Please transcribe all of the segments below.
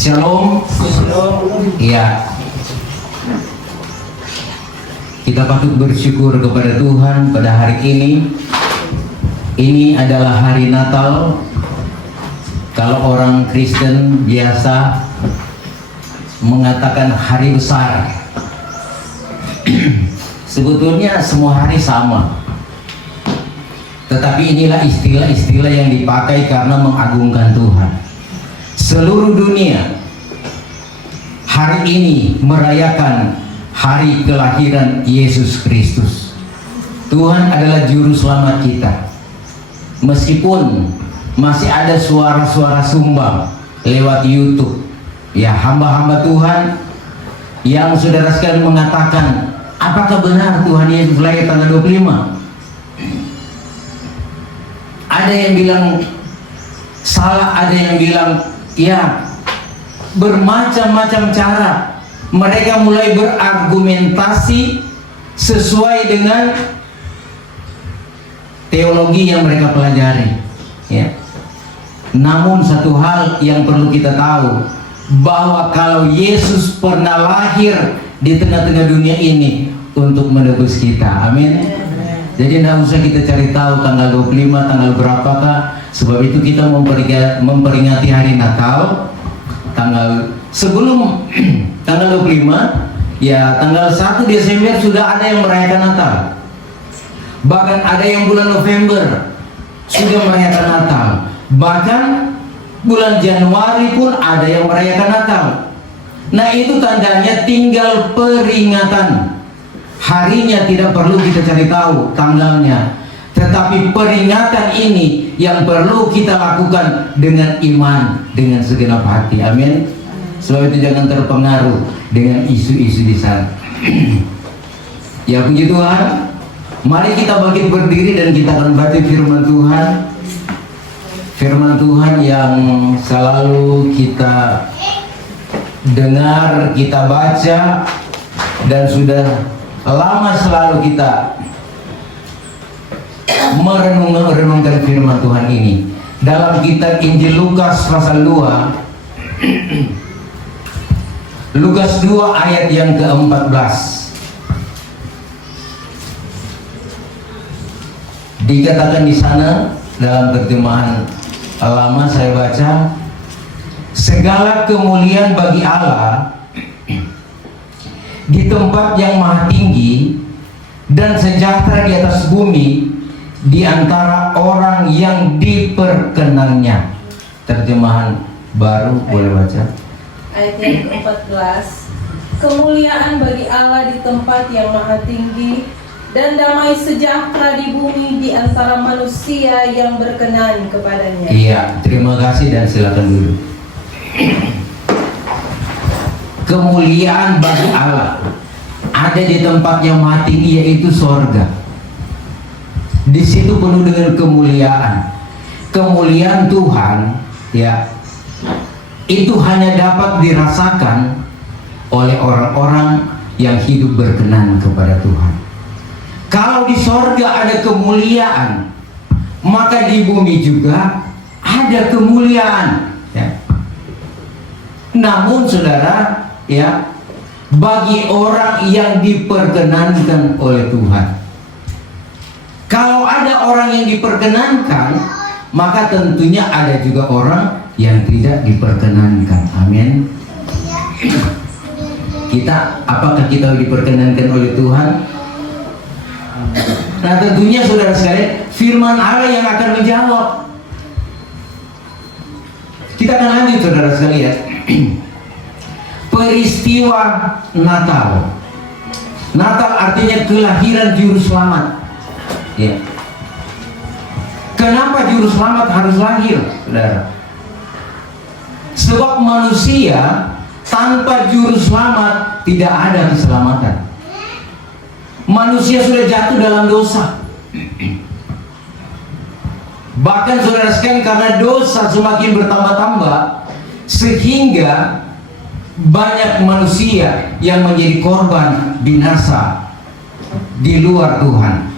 Shalom. Iya. Kita patut bersyukur kepada Tuhan pada hari ini. Ini adalah hari Natal. Kalau orang Kristen biasa mengatakan hari besar. Sebetulnya semua hari sama. Tetapi inilah istilah-istilah yang dipakai karena mengagungkan Tuhan. Seluruh dunia hari ini merayakan hari kelahiran Yesus Kristus. Tuhan adalah juru selamat kita. Meskipun masih ada suara-suara sumbang lewat YouTube, ya hamba-hamba Tuhan yang saudara sekalian mengatakan, apakah benar Tuhan Yesus lahir tanggal 25? Ada yang bilang salah, ada yang bilang ya, bermacam-macam cara mereka mulai berargumentasi sesuai dengan teologi yang mereka pelajari, ya. Namun satu hal yang perlu kita tahu, bahwa kalau Yesus pernah lahir di tengah-tengah dunia ini untuk menebus kita, amin. Jadi tidak usah kita cari tahu tanggal 25, tanggal berapakah. Sebab itu kita memperingati hari Natal sebelum tanggal 25, ya tanggal 1 Desember sudah ada yang merayakan Natal. Bahkan ada yang bulan November sudah merayakan Natal. Bahkan bulan Januari pun ada yang merayakan Natal. Nah, itu tandanya tinggal peringatan. Harinya tidak perlu kita cari tahu tanggalnya, tetapi peringatan ini yang perlu kita lakukan dengan iman, dengan segenap hati, amin. Sebab itu jangan terpengaruh dengan isu-isu di sana. Ya puji Tuhan. Mari kita bangkit berdiri dan kita akan baca firman Tuhan. Firman Tuhan yang selalu kita dengar, kita baca, dan sudah lama selalu kita merenungkan firman Tuhan ini dalam kitab Injil Lukas pasal 2. Lukas 2 ayat yang ke-14. Dikatakan di sana dalam terjemahan lama, saya baca, segala kemuliaan bagi Allah di tempat yang maha tinggi, dan sejahtera di atas bumi di antara orang yang diperkenannya. Terjemahan baru, boleh baca. Ayat yang ke-14. Kemuliaan bagi Allah di tempat yang maha tinggi, dan damai sejahtera di bumi di antara manusia yang berkenan kepadanya. Iya, terima kasih dan silakan duduk. Kemuliaan bagi Allah ada di tempat yang maha tinggi, yaitu sorga. Di situ penuh dengan kemuliaan. Kemuliaan Tuhan, ya, itu hanya dapat dirasakan oleh orang-orang yang hidup berkenan kepada Tuhan. Kalau di sorga ada kemuliaan, maka di bumi juga ada kemuliaan, ya. Namun saudara, ya, bagi orang yang diperkenankan oleh Tuhan. Kalau ada orang yang diperkenankan, maka tentunya ada juga orang yang tidak diperkenankan. Amin. Apakah kita diperkenankan oleh Tuhan? Nah, tentunya saudara sekalian, firman Allah yang akan menjawab. Kita akan lanjut saudara sekalian. Peristiwa Natal. Natal artinya kelahiran juru selamat, ya. Kenapa juru selamat harus lahir, saudara? Sebab manusia tanpa juru selamat tidak ada keselamatan. Manusia sudah jatuh dalam dosa. Bahkan saudara sekalian, karena dosa semakin bertambah-tambah, sehingga banyak manusia yang menjadi korban binasa di luar Tuhan.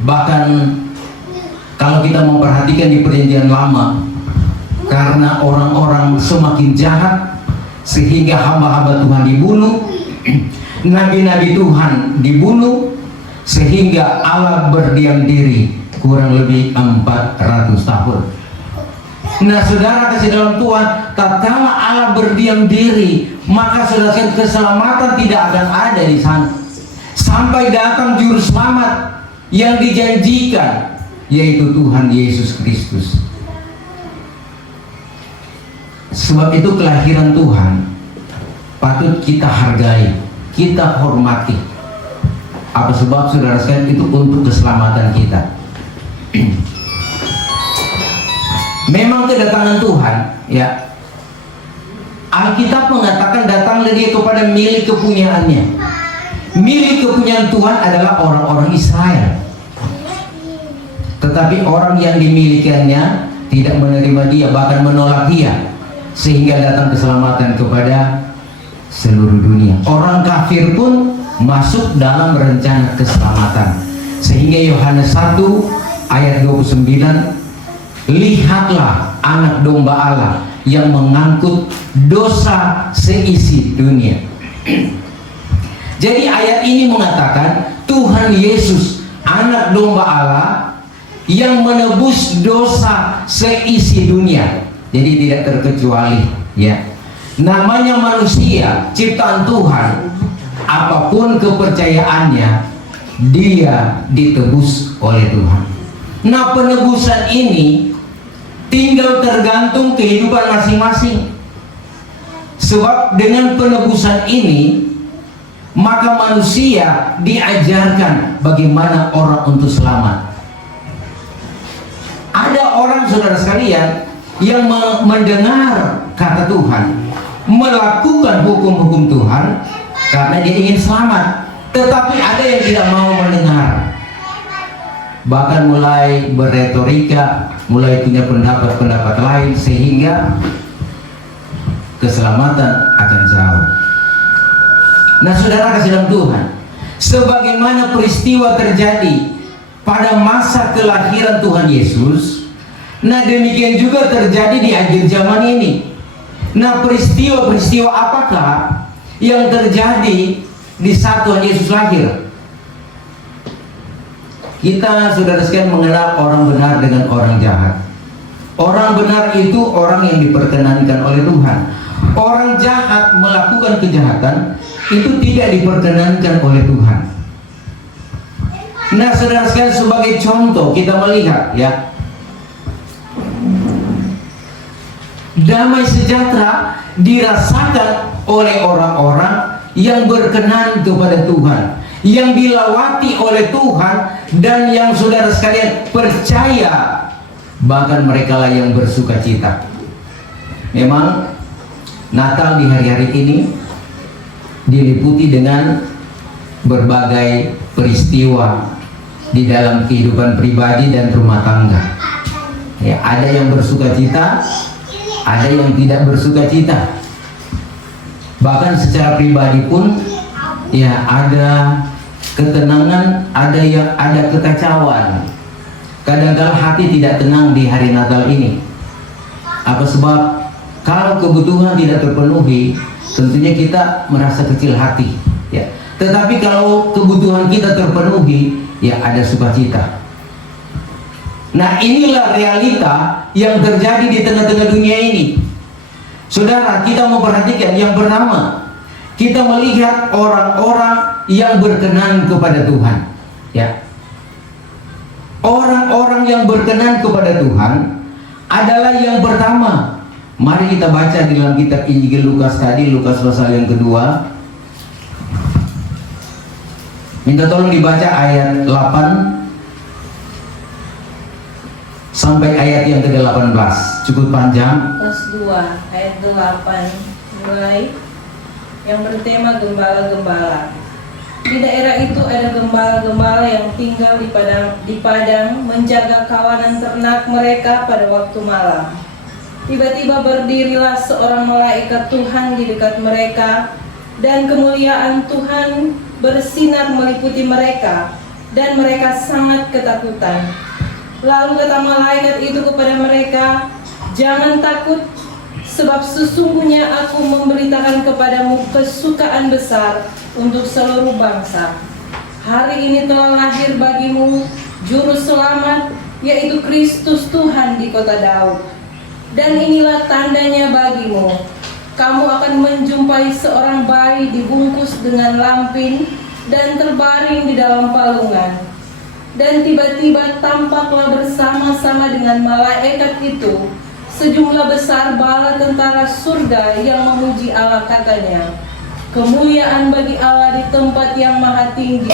Bahkan kalau kita memperhatikan di perjanjian lama, karena orang-orang semakin jahat sehingga hamba-hamba Tuhan dibunuh, nabi-nabi Tuhan dibunuh, sehingga Allah berdiam diri kurang lebih 400 tahun. Nah, saudara kasih dalam Tuhan, tatkala Allah berdiam diri, maka saudara keselamatan tidak akan ada di sana sampai datang juru selamat yang dijanjikan, yaitu Tuhan Yesus Kristus. Sebab itu kelahiran Tuhan patut kita hargai, kita hormati. Apa sebab saudara sekalian? Itu untuk keselamatan kita. Memang kedatangan Tuhan, ya, Alkitab mengatakan datanglah dia kepada milik kepunyaannya. Milik kepunyaan Tuhan adalah orang-orang Israel. Tetapi orang yang dimilikinya tidak menerima dia, bahkan menolak dia, sehingga datang keselamatan kepada seluruh dunia. Orang kafir pun masuk dalam rencana keselamatan. Sehingga Yohanes 1 ayat 29, lihatlah anak domba Allah yang mengangkut dosa seisi dunia. Jadi ayat ini mengatakan Tuhan Yesus, anak domba Allah yang menebus dosa seisi dunia. Jadi tidak terkecuali, ya. Namanya manusia, ciptaan Tuhan, apapun kepercayaannya, dia ditebus oleh Tuhan. Nah, penebusan ini tinggal tergantung kehidupan masing-masing. Sebab dengan penebusan ini, maka manusia diajarkan bagaimana orang untuk selamat. Ada orang, saudara sekalian, yang mendengar kata Tuhan, melakukan hukum-hukum Tuhan karena dia ingin selamat. Tetapi ada yang tidak mau mendengar, bahkan mulai berretorika, mulai punya pendapat-pendapat lain, sehingga keselamatan akan jauh. Nah, saudara kasih dalam Tuhan, sebagaimana peristiwa terjadi pada masa kelahiran Tuhan Yesus, nah demikian juga terjadi di akhir zaman ini. Nah, peristiwa-peristiwa apakah yang terjadi di saat Tuhan Yesus lahir? Kita, saudara sekalian, mengenal orang benar dengan orang jahat. Orang benar itu orang yang diperkenankan oleh Tuhan. Orang jahat melakukan kejahatan itu tidak diperkenankan oleh Tuhan. Nah, saudara sekalian, sebagai contoh kita melihat, ya, damai sejahtera dirasakan oleh orang-orang yang berkenan kepada Tuhan, yang dilawati oleh Tuhan, dan yang, saudara sekalian, percaya, bahkan mereka lah yang bersuka cita. Memang Natal di hari-hari ini diliputi dengan berbagai peristiwa di dalam kehidupan pribadi dan rumah tangga. Ya, ada yang bersuka cita, ada yang tidak bersuka cita. Bahkan secara pribadi pun, ya, ada ketenangan, ada kekacauan. Kadang-kadang hati tidak tenang di hari Natal ini. Apa sebab? Kalau kebutuhan tidak terpenuhi, tentunya kita merasa kecil hati, ya. Tetapi kalau kebutuhan kita terpenuhi, ya, ada sukacita. Nah, inilah realita yang terjadi di tengah-tengah dunia ini. Saudara, kita memperhatikan yang pertama, kita melihat orang-orang yang berkenan kepada Tuhan, ya. Orang-orang yang berkenan kepada Tuhan adalah yang pertama. Mari kita baca di dalam kitab Injil Lukas tadi, Lukas pasal yang kedua. Minta tolong dibaca ayat 8 sampai ayat yang ke-18. Cukup panjang. Lukas 2 ayat 8 mulai, yang bertema gembala-gembala. Di daerah itu ada gembala-gembala yang tinggal di padang menjaga kawanan ternak mereka pada waktu malam. Tiba-tiba berdirilah seorang malaikat Tuhan di dekat mereka, dan kemuliaan Tuhan bersinar meliputi mereka, dan mereka sangat ketakutan. Lalu kata malaikat itu kepada mereka, Jangan takut, sebab sesungguhnya aku memberitakan kepadamu kesukaan besar untuk seluruh bangsa. Hari ini telah lahir bagimu Juru Selamat, yaitu Kristus Tuhan di kota Daud. Dan inilah tandanya bagimu. Kamu akan menjumpai seorang bayi dibungkus dengan lampin dan terbaring di dalam palungan. Dan tiba-tiba tampaklah bersama-sama dengan malaikat itu sejumlah besar bala tentara surga yang memuji Allah, katanya, kemuliaan bagi Allah di tempat yang maha tinggi,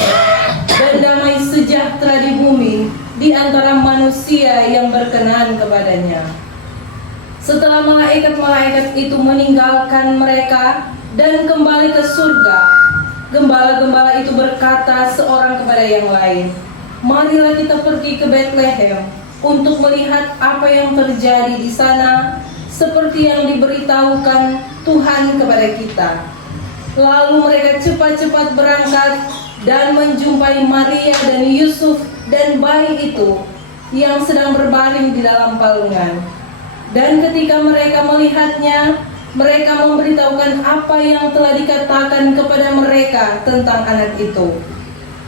dan damai sejahtera di bumi di antara manusia yang berkenan kepadanya. Setelah malaikat-malaikat itu meninggalkan mereka dan kembali ke surga, gembala-gembala itu berkata seorang kepada yang lain, marilah kita pergi ke Betlehem untuk melihat apa yang terjadi di sana, seperti yang diberitahukan Tuhan kepada kita. Lalu mereka cepat-cepat berangkat dan menjumpai Maria dan Yusuf dan bayi itu yang sedang berbaring di dalam palungan. Dan ketika mereka melihatnya, mereka memberitahukan apa yang telah dikatakan kepada mereka tentang anak itu.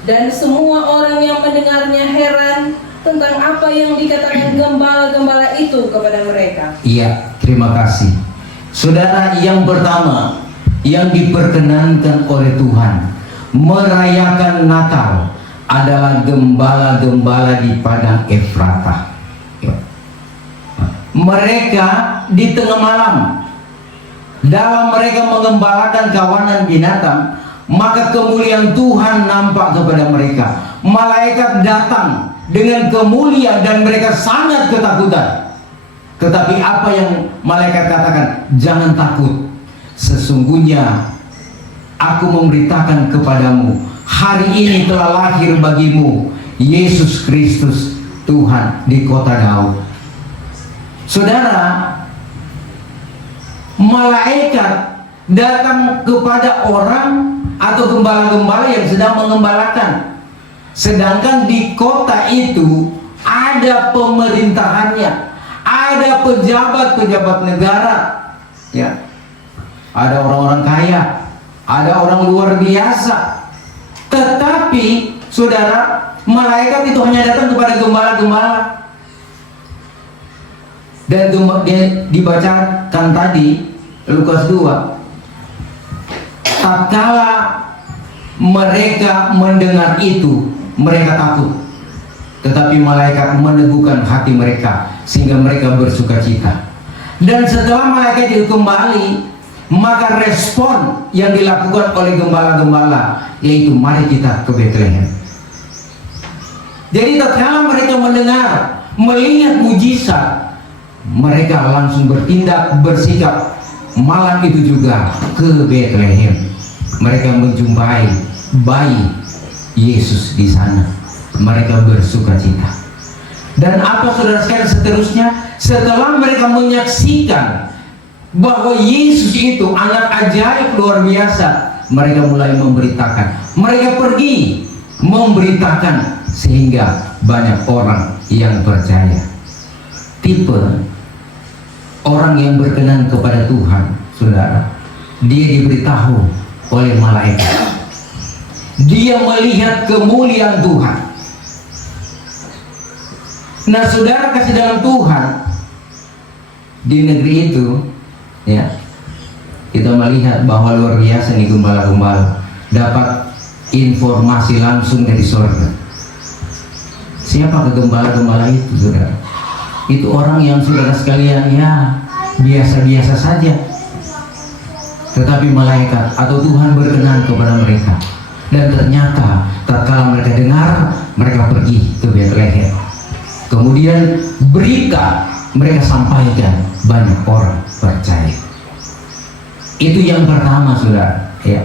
Dan semua orang yang mendengarnya heran tentang apa yang dikatakan gembala-gembala itu kepada mereka. Iya, terima kasih. Saudara, yang pertama yang diperkenankan oleh Tuhan merayakan Natal adalah gembala-gembala di padang Efratah. Mereka di tengah malam, dalam mereka mengembalakan kawanan binatang, maka kemuliaan Tuhan nampak kepada mereka. Malaikat datang dengan kemuliaan dan mereka sangat ketakutan. Tetapi apa yang malaikat katakan? Jangan takut, sesungguhnya aku memberitakan kepadamu, hari ini telah lahir bagimu Yesus Kristus Tuhan di kota Daud. Saudara, malaikat datang kepada orang atau gembala-gembala yang sedang mengembalakan. Sedangkan di kota itu ada pemerintahannya, ada pejabat-pejabat negara, ya, ada orang-orang kaya, ada orang luar biasa. Tetapi saudara, malaikat itu hanya datang kepada gembala-gembala. Dan dibacakan tadi Lukas 2, tatkala mereka mendengar itu, mereka takut. Tetapi malaikat meneguhkan hati mereka sehingga mereka bersukacita. Dan setelah malaikat itu kembali, maka respon yang dilakukan oleh gembala-gembala yaitu mari kita ke Betlehem. Jadi tatkala mereka mendengar, melihat mujizat, mereka langsung bertindak, bersikap. Malam itu juga ke Betlehem. Mereka menjumpai bayi Yesus di sana. Mereka bersukacita. Dan apa saudara sekalian seterusnya? Setelah mereka menyaksikan bahwa Yesus itu anak ajaib luar biasa, mereka mulai memberitakan. Mereka pergi memberitakan sehingga banyak orang yang percaya. Tipe orang yang berkenan kepada Tuhan, saudara, dia diberitahu oleh malaikat. Dia melihat kemuliaan Tuhan. Nah, saudara kasih dalam Tuhan, di negeri itu, ya, kita melihat bahwa luar biasa nih gembala-gembala dapat informasi langsung dari surga. Siapa gembala-gembala itu, saudara? Itu orang yang saudara sekalian ya biasa-biasa saja, tetapi malaikat atau Tuhan berkenan kepada mereka. Dan ternyata tatkala mereka dengar, mereka pergi ke Betlehem. Kemudian berita mereka sampaikan, banyak orang percaya. Itu yang pertama, saudara, ya.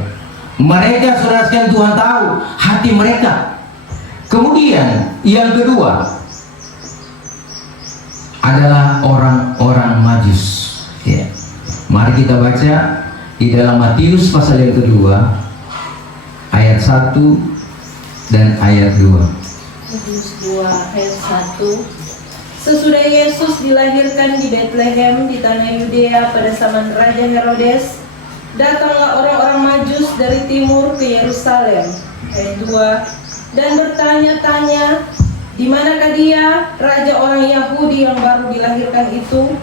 Mereka, saudara sekalian, Tuhan tahu hati mereka. Kemudian yang kedua adalah orang-orang Majus, ya. Mari kita baca di dalam Matius pasal yang kedua ayat 1 dan ayat 2. Matius 2 ayat 1 Sesudah Yesus dilahirkan di Bethlehem di tanah Yudea pada zaman Raja Herodes, datanglah orang-orang Majus dari timur ke Yerusalem. Ayat 2. Dan bertanya-tanya, di manakah dia, raja orang Yahudi yang baru dilahirkan itu?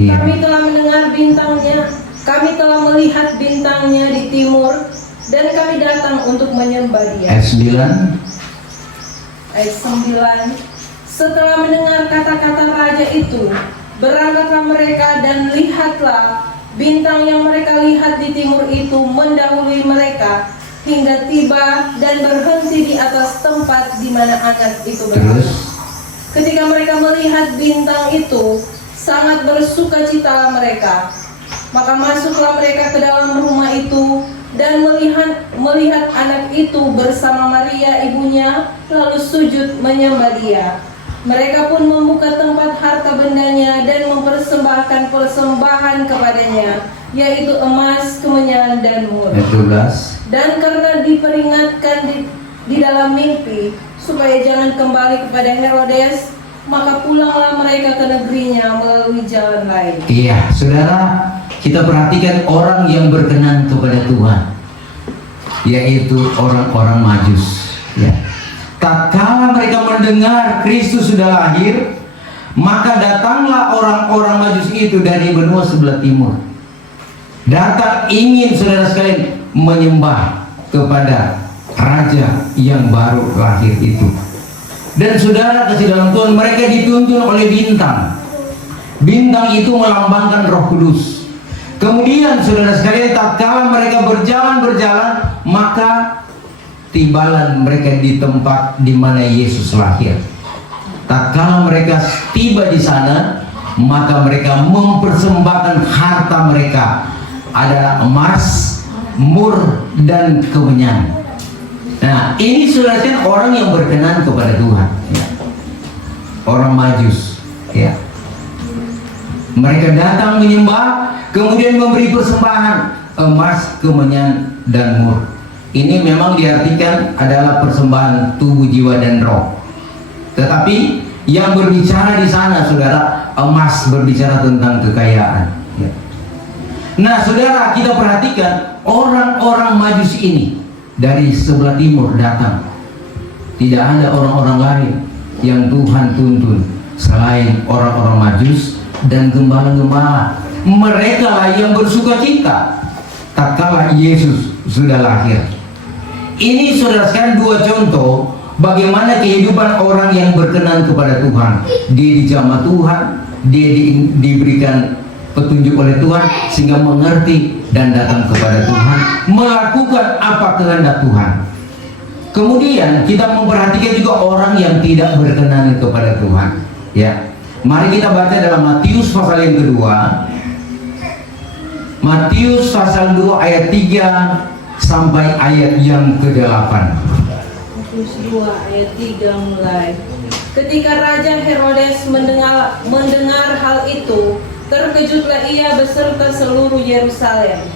Iya. Kami telah mendengar bintangnya, kami telah melihat bintangnya di timur, dan kami datang untuk menyembah dia. Ayat 9. Ayat 9. Setelah mendengar kata-kata raja itu, berangkatlah mereka dan lihatlah, bintang yang mereka lihat di timur itu mendahului mereka hingga tiba dan berhenti di atas tempat di mana anak itu berada. Terus. Ketika mereka melihat bintang itu, sangat bersukacitalah mereka. Maka masuklah mereka ke dalam rumah itu dan melihat anak itu bersama Maria ibunya, lalu sujud menyembah dia. Mereka pun membuka tempat harta bendanya dan mempersembahkan persembahan kepadanya, yaitu emas, kemenyan, dan mur. Ayat 12. Dan karena diperingatkan di dalam mimpi supaya jangan kembali kepada Herodes, maka pulanglah mereka ke negerinya melalui jalan lain. Iya, saudara, kita perhatikan orang yang berkenan kepada Tuhan, yaitu orang-orang Majus. Ya. Tatkala mereka mendengar Kristus sudah lahir, maka datanglah orang-orang Majus itu dari benua sebelah timur. Datang ingin, saudara sekalian, menyembah kepada raja yang baru lahir itu. Dan saudara kasih dalam Tuhan, mereka dituntun oleh bintang. Bintang itu melambangkan Roh Kudus. Kemudian saudara sekalian, tatkala mereka berjalan, maka tibalah mereka di tempat di mana Yesus lahir. Tatkala mereka tiba di sana, maka mereka mempersembahkan harta mereka, adalah emas, mur, dan kemenyan. Nah, ini saudara orang yang berkenan kepada Tuhan, ya. Orang Majus, ya. Mereka datang menyembah, kemudian memberi persembahan emas, kemenyan, dan mur. Ini memang diartikan adalah persembahan tubuh, jiwa, dan roh. Tetapi yang berbicara di sana, saudara, emas berbicara tentang kekayaan. Ya. Nah, saudara, kita perhatikan orang-orang Majus ini dari sebelah timur datang. Tidak ada orang-orang lain yang Tuhan tuntun selain orang-orang Majus dan gembala-gembala. Mereka lah yang bersukacita tatkala Yesus sudah lahir. Ini saudara sekalian dua contoh bagaimana kehidupan orang yang berkenan kepada Tuhan. Dia dijamah Tuhan, dia diberikan petunjuk oleh Tuhan sehingga mengerti dan datang kepada Tuhan, melakukan apa kehendak Tuhan. Kemudian kita memperhatikan juga orang yang tidak berkenan kepada Tuhan. Ya, mari kita baca dalam Matius pasal yang kedua. Matius pasal 2 ayat 3 sampai ayat yang ke-8. Matius 2 ayat 3 mulai. Ketika Raja Herodes mendengar hal itu, terkejutlah ia beserta seluruh Yerusalem.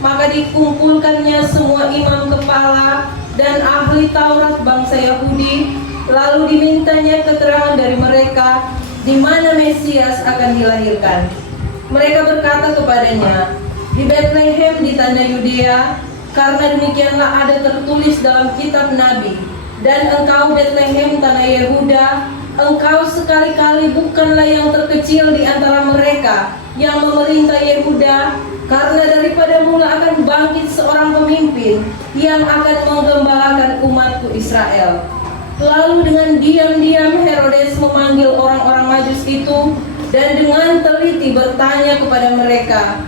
Maka dikumpulkannya semua imam kepala dan ahli Taurat bangsa Yahudi, lalu dimintanya keterangan dari mereka di mana Mesias akan dilahirkan. Mereka berkata kepadanya, di Bethlehem di tanah Yudea, karena demikianlah ada tertulis dalam kitab Nabi. Dan engkau Bethlehem tanah Yehuda, engkau sekali-kali bukanlah yang terkecil di antara mereka yang memerintah Yehuda, karena daripada mula akan bangkit seorang pemimpin yang akan menggembalakan umatku Israel. Lalu dengan diam-diam Herodes memanggil orang-orang Majus itu dan dengan teliti bertanya kepada mereka,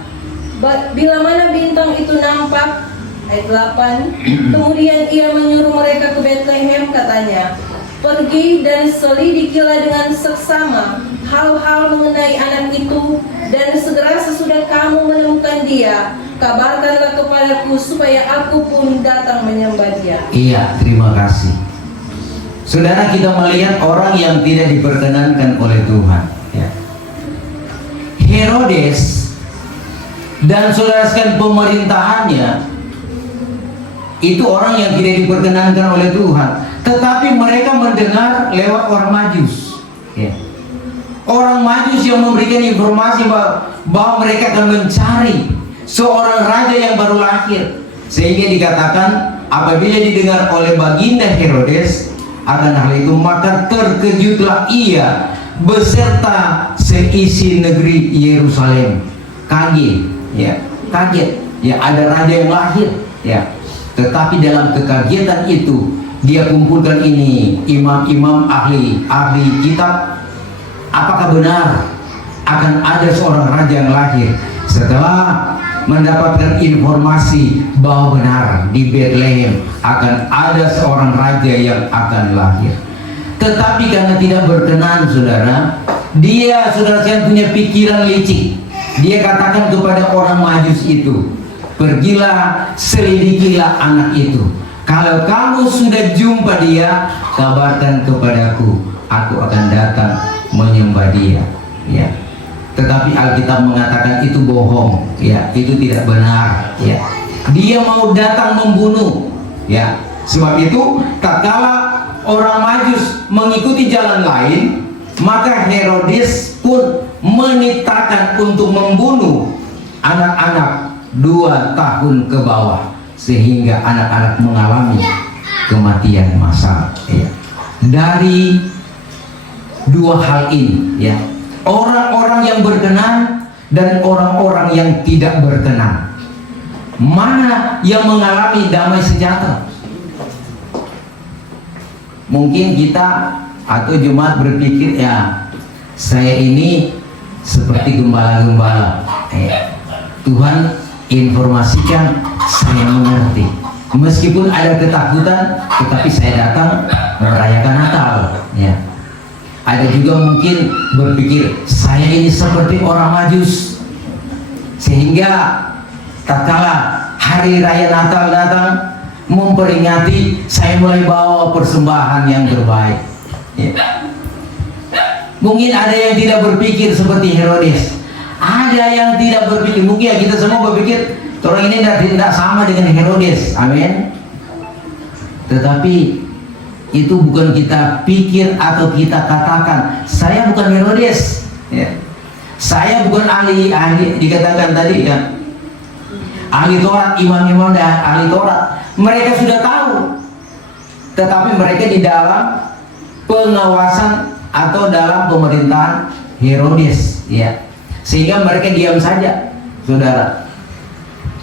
bila mana bintang itu nampak? Ayat 8. Kemudian ia menyuruh mereka ke Bethlehem, katanya, pergi dan selidikilah dengan seksama hal-hal mengenai anak itu, dan segera sesudah kamu menemukan dia, kabarkanlah kepadaku supaya aku pun datang menyembah dia. Iya, terima kasih. Saudara, kita melihat orang yang tidak diperkenankan oleh Tuhan, ya. Herodes dan saudara sekalian pemerintahannya itu orang yang tidak diperkenankan oleh Tuhan, tetapi mereka mendengar lewat orang Majus, ya. Orang Majus yang memberikan informasi bahwa mereka akan mencari seorang raja yang baru lahir. Sehingga dikatakan apabila didengar oleh baginda Herodes akan hal itu, maka terkejutlah ia beserta seisi negeri Yerusalem. Kaget, ya, kaget, ya, ada raja yang lahir, ya. Tetapi dalam kekagetan itu dia kumpulkan ini imam-imam ahli kitab. Apakah benar akan ada seorang raja yang lahir? Setelah mendapatkan informasi bahwa benar di Bethlehem akan ada seorang raja yang akan lahir, tetapi karena tidak berkenan, saudara, dia saudara sekalian punya pikiran licik. Dia katakan kepada orang Majus itu, pergilah selidikilah anak itu. Kalau kamu sudah jumpa dia, kabarkan kepadaku, aku akan datang menyembah dia, ya. Tetapi Alkitab mengatakan itu bohong, ya, itu tidak benar, ya. Dia mau datang membunuh, ya. Sebab itu tatkala orang Majus mengikuti jalan lain, maka Herodes pun menitahkan untuk membunuh anak-anak 2 tahun ke bawah, sehingga anak-anak mengalami kematian massal, ya. Dari 2 hal ini, ya, orang-orang yang berkenan dan orang-orang yang tidak berkenan, mana yang mengalami damai sejahtera? Mungkin kita atau jemaat berpikir, ya, saya ini seperti gembala-gembala, Tuhan informasikan saya mengerti, meskipun ada ketakutan, tetapi saya datang merayakan Natal, ya. Ada juga mungkin berpikir saya ini seperti orang Majus, sehingga tatkala hari raya Natal datang memperingati, saya mulai bawa persembahan yang terbaik, ya. Mungkin ada yang tidak berpikir seperti Herodes, ada yang tidak berpikir, mungkin ya kita semua berpikir orang ini tidak sama dengan Herodes, amin. Tetapi itu bukan kita pikir atau kita katakan saya bukan Herodes, ya. Saya bukan ahli dikatakan tadi, ya, ahli Taurat, imam-imam dan ahli Taurat. Mereka sudah tahu, tetapi mereka di dalam pengawasan atau dalam pemerintahan Herodes, ya. Sehingga mereka diam saja, saudara.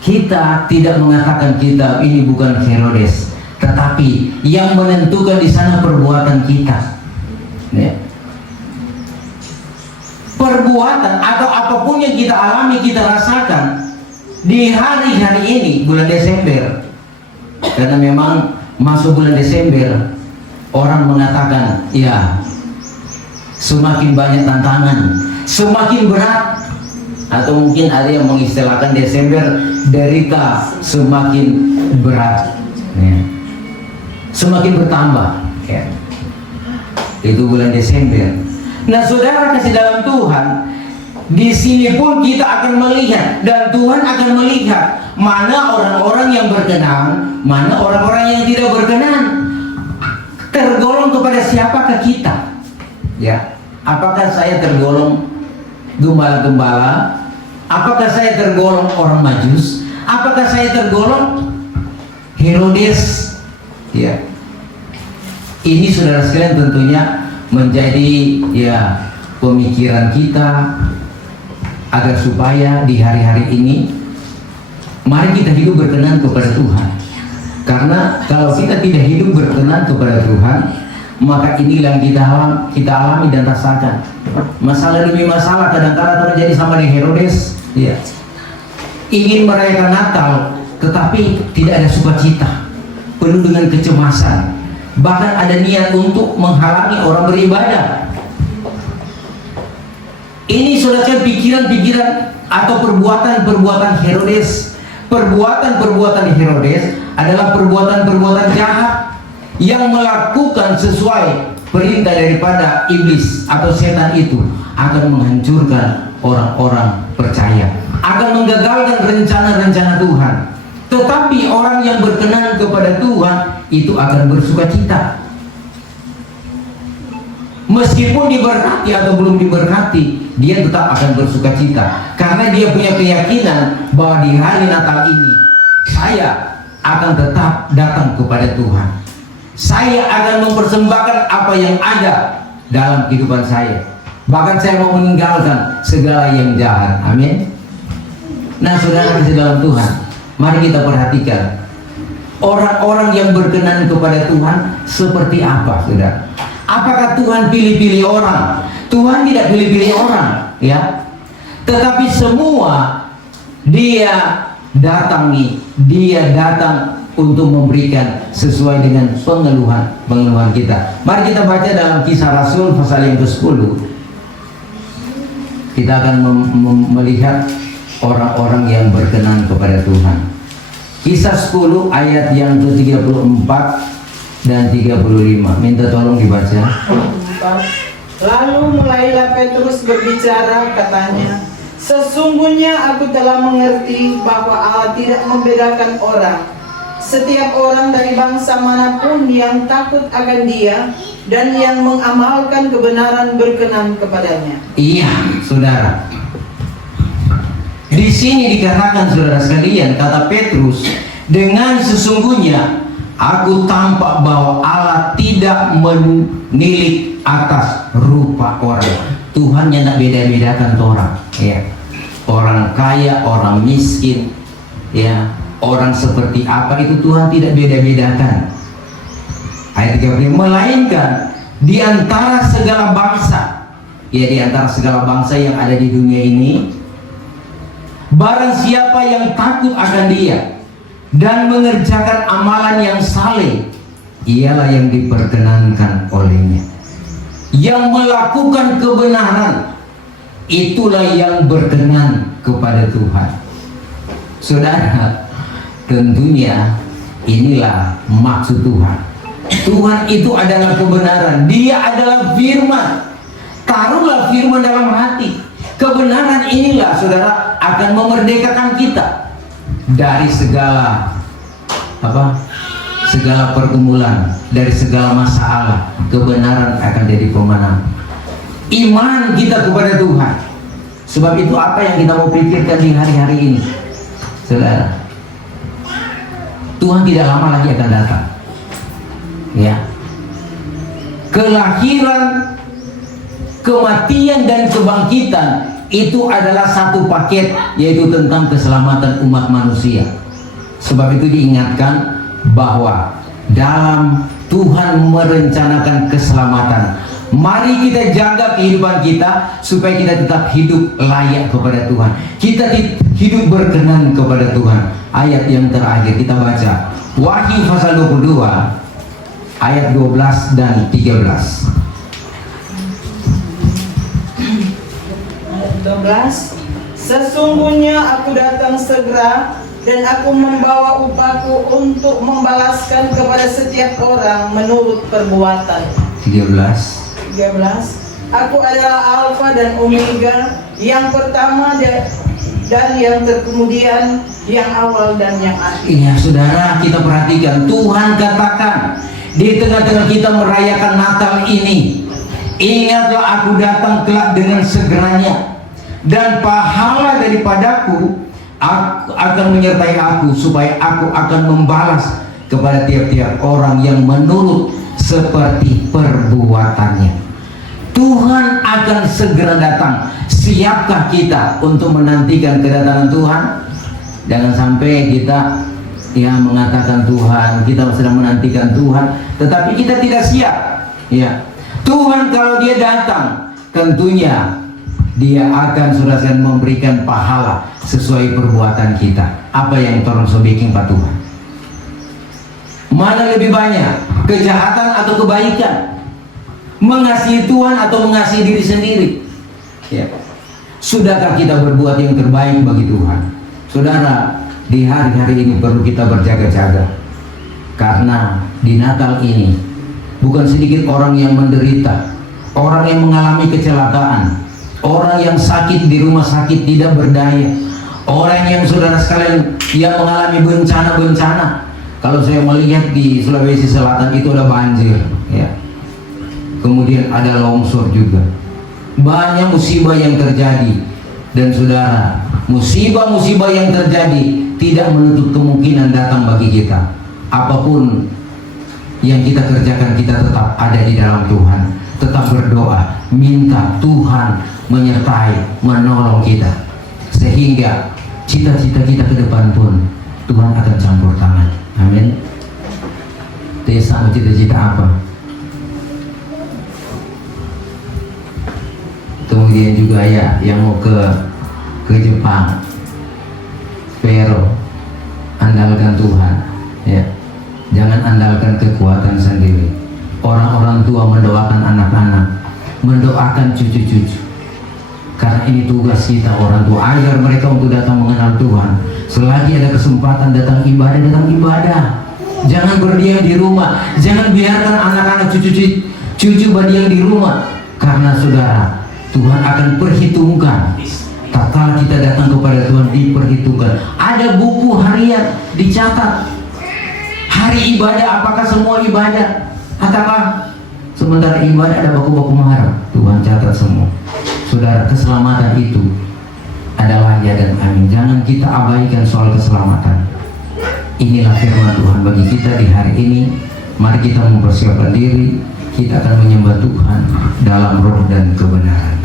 Kita tidak mengatakan kita ini bukan Herodes, tetapi yang menentukan di sana perbuatan kita, ya. Perbuatan atau apapun yang kita alami, kita rasakan di hari-hari ini, bulan Desember, karena memang masuk bulan Desember, orang mengatakan, ya, semakin banyak tantangan, semakin berat, atau mungkin ada yang mengistilahkan Desember derita semakin berat, ya. Semakin bertambah, ya. Itu bulan Desember. Nah, saudara kasih dalam Tuhan, di sini pun kita akan melihat, dan Tuhan akan melihat mana orang-orang yang berkenan, mana orang-orang yang tidak berkenan. Tergolong kepada siapakah kita, ya? Apakah saya tergolong gembala-gembala? Apakah saya tergolong orang Majus? Apakah saya tergolong Herodes? Ya, ini saudara sekalian tentunya menjadi, ya, pemikiran kita agar supaya di hari-hari ini mari kita hidup berkenan kepada Tuhan. Karena kalau kita tidak hidup berkenan kepada Tuhan, maka inilah yang kita alami dan rasakan. Masalah demi masalah kadang-kadang terjadi sama dengan Herodes, ya. Ingin merayakan Natal, tetapi tidak ada sukacita, penuh dengan kecemasan, bahkan ada niat untuk menghalangi orang beribadah. Ini saudara pikiran-pikiran atau perbuatan-perbuatan Herodes. Perbuatan-perbuatan Herodes adalah perbuatan-perbuatan jahat yang melakukan sesuai perintah daripada iblis atau setan itu, akan menghancurkan orang-orang percaya, akan menggagalkan rencana-rencana Tuhan. Tetapi orang yang berkenan kepada Tuhan itu akan bersukacita. Meskipun diberkati atau belum diberkati, dia tetap akan bersuka cita karena dia punya keyakinan bahwa di hari Natal ini saya akan tetap datang kepada Tuhan. Saya akan mempersembahkan apa yang ada dalam kehidupan saya. Bahkan saya mau meninggalkan segala yang jahat. Amin. Nah, saudara di dalam Tuhan, mari kita perhatikan orang-orang yang berkenan kepada Tuhan seperti apa, saudara. Apakah Tuhan pilih-pilih orang? Tuhan tidak pilih-pilih orang, ya. Tetapi semua dia datangi, dia datang untuk memberikan sesuai dengan pengeluhan kita. Mari kita baca dalam Kisah Rasul pasal yang ke-10. Kita akan melihat orang-orang yang berkenan kepada Tuhan. Kisah 10 ayat yang ke-34 dan 35. Minta tolong dibaca. Lalu mulailah Petrus berbicara, katanya, sesungguhnya aku telah mengerti bahwa Allah tidak membedakan orang. Setiap orang dari bangsa manapun yang takut akan Dia dan yang mengamalkan kebenaran berkenan kepadanya. Iya, saudara. Di sini dikatakan, saudara sekalian, kata Petrus, dengan sesungguhnya aku tampak bahwa Allah tidak menilik atas rupa orang. Tuhan yang tak beda-bedakan orang, ya. Orang kaya, orang miskin, ya. Orang seperti apa itu Tuhan tidak beda-bedakan. Ayat 35, melainkan di antara segala bangsa, ya, di antara segala bangsa yang ada di dunia ini, barang siapa yang takut akan Dia dan mengerjakan amalan yang saleh, ialah yang diperkenankan olehnya. Yang melakukan kebenaran, itulah yang berkenan kepada Tuhan. Saudara, tentunya inilah maksud Tuhan. Tuhan itu adalah kebenaran. Dia adalah firman. Taruhlah firman dalam hati. Kebenaran inilah, saudara, akan memerdekakan kita dari segala segala pergumulan, dari segala masalah. Kebenaran akan jadi pemenang. Iman kita kepada Tuhan. Sebab itu apa yang kita mau pikirkan di hari-hari ini, saudara, Tuhan tidak lama lagi akan datang, ya. Kelahiran, kematian dan kebangkitan itu adalah satu paket, yaitu tentang keselamatan umat manusia. Sebab itu diingatkan bahwa dalam Tuhan merencanakan keselamatan, mari kita jaga kehidupan kita supaya kita tetap hidup layak kepada Tuhan. Kita hidup berkenan kepada Tuhan. Ayat yang terakhir kita baca, Wahyu pasal 22 ayat 12 dan 13. 12. Sesungguhnya aku datang segera, dan aku membawa upahku untuk membalaskan kepada setiap orang menurut perbuatan. 13. Aku adalah Alfa dan Omega, yang pertama dan yang terkemudian, yang awal dan yang akhir. Iya, saudara, kita perhatikan Tuhan katakan di tengah-tengah kita merayakan Natal ini, ingatlah aku datang kelak dengan segeranya, dan pahala daripadaku akan menyertai aku, supaya aku akan membalas kepada tiap-tiap orang yang menurut seperti perbuatannya. Tuhan akan segera datang. Siapkah kita untuk menantikan kedatangan Tuhan? Jangan sampai kita mengatakan Tuhan, kita sedang menantikan Tuhan, tetapi kita tidak siap. Ya, Tuhan kalau Dia datang, tentunya Dia akan memberikan pahala sesuai perbuatan kita. Apa yang tolong sobeking Pak Tuhan? Mana lebih banyak, kejahatan atau kebaikan? Mengasihi Tuhan atau mengasihi diri sendiri? Ya. Sudahkah kita berbuat yang terbaik bagi Tuhan? Saudara, di hari-hari ini perlu kita berjaga-jaga, karena di Natal ini bukan sedikit orang yang menderita, orang yang mengalami kecelakaan, orang yang sakit di rumah sakit tidak berdaya, orang yang, saudara sekalian, yang mengalami bencana-bencana. Kalau saya melihat di Sulawesi Selatan itu ada banjir, ya. kemudian ada longsor juga. Banyak musibah yang terjadi. Dan saudara, musibah-musibah yang terjadi tidak menutup kemungkinan datang bagi kita. Apapun yang kita kerjakan, kita tetap ada di dalam Tuhan. Tetap berdoa, minta Tuhan menyertai, menolong kita, sehingga cita-cita kita ke depan pun Tuhan akan campur tangan. Amin. Desa cita-cita apa? Kemudian juga ya yang mau ke Jepang, Pero, andalkan Tuhan, ya. Jangan andalkan kekuatan sendiri. Orang-orang tua mendoakan anak-anak, mendoakan cucu-cucu. Karena ini tugas kita orang tua, agar mereka untuk datang mengenal Tuhan. Selagi ada kesempatan datang ibadah, datang ibadah. Jangan berdiam di rumah. Jangan biarkan anak-anak cucu berdiam di rumah. Karena saudara, Tuhan akan perhitungkan. Tak kala kita datang kepada Tuhan, diperhitungkan. Ada buku harian dicatat. Hari ibadah, apakah semua ibadah? Ataukah sementara ibadah ada baku-baku mahar? Tuhan catat semua. Saudara, keselamatan itu adalah ya dan amin. Jangan kita abaikan soal keselamatan. Inilah firman Tuhan bagi kita di hari ini. Mari kita mempersiapkan diri. Kita akan menyembah Tuhan dalam roh dan kebenaran.